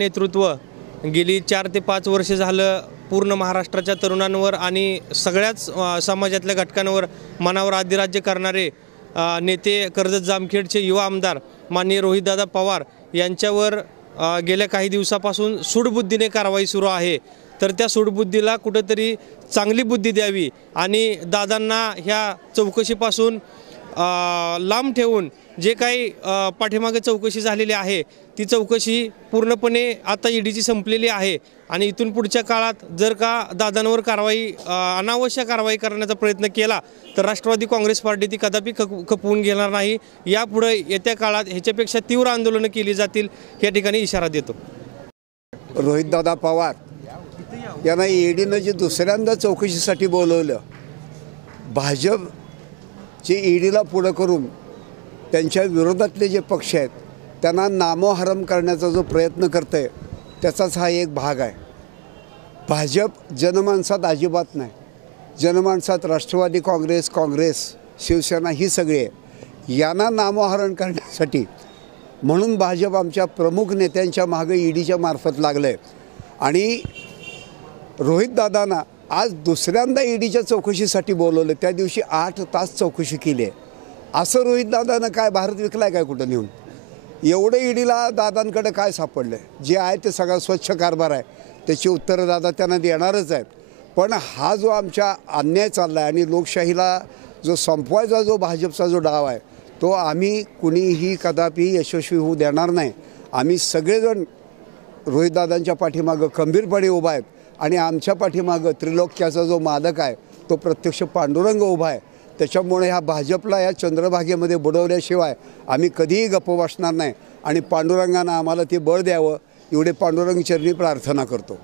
नेतृत्व गेली 4 ते 5 वर्ष झालं पूर्ण महाराष्ट्राच्या तरुणांवर आणि सगळ्याच समाजातल्या घटकांवर मनावर अधिराज्य करणारे नेते कर्जत जामखेडचे युवा आमदार माननीय रोहितदादा पवार यांच्यावर गेल्या काही दिवसापासून सूडबुद्धीने कारवाई सुरू आहे। तर त्या सूडबुद्धीला कुठेतरी चांगली बुद्धी द्यावी आणि दादांना ह्या चौकशीपासून लांब ठेवून जे काही पाठीमागे चौकशी झालेली आहे ती चौकशी पूर्णपणे आता ईडीची संपलेली आहे आणि इथून पुढच्या काळात जर का दादांवर अनावश्यक कारवाई करण्याचा प्रयत्न केला तर राष्ट्रवादी काँग्रेस पार्टी ती कदापि खपवून घेणार नाही। यापुढे येत्या काळात ह्याच्यापेक्षा तीव्र आंदोलनं केली जातील या ठिकाणी इशारा देतो। रोहितदादा पवार यांना ईडीनं जे दुसऱ्यांदा चौकशीसाठी बोलवलं, भाजपचे ईडीला पुढं करून त्यांच्या विरोधातले जे पक्ष आहेत त्यांना नामोहरम करण्याचा जो प्रयत्न करते त्याचाच हा एक भाग आहे। भाजप जनमानसात अजिबात नाही, जनमानसात राष्ट्रवादी काँग्रेस शिवसेना ही सगळी आहे। यांना नामोहरण करण्यासाठी म्हणून भाजप आमच्या प्रमुख नेत्यांच्या मागे ईडीच्या मार्फत लागलं आहे आणि रोहितदादांना आज दुसऱ्यांदा ईडीच्या चौकशीसाठी बोलवलं। त्या दिवशी 8 तास चौकशी केली आहे। असं रोहितदादांना काय भारत विकलाय काय कुठं नेऊन? एवढं ईडीला दादांकडे काय सापडलं? जे आहे ते सगळा स्वच्छ कारभार आहे, त्याची उत्तरं दादा त्यांना देणारच आहेत। पण हा जो आमच्या अन्याय चालला आहे आणि लोकशाहीला जो संपवायचा जो भाजपचा जो डाव आहे तो आम्ही कुणीही कदापि यशस्वी होऊ देणार नाही। आम्ही सगळेजण रोहितदादांच्या पाठीमागं खंबीरपणे उभा आहेत आणि आमच्या पाठीमागं त्रिलोक्याचा जो मालक आहे तो प्रत्यक्ष पांडुरंग उभा आहे। त्याच्यामुळे ह्या भाजपला या चंद्रभागेमध्ये बुडवल्याशिवाय आम्ही कधीही गप्प बसणार नाही आणि पांडुरंगानं आम्हाला ते बळ द्यावं एवढे पांडुरंग चरणी प्रार्थना करतो।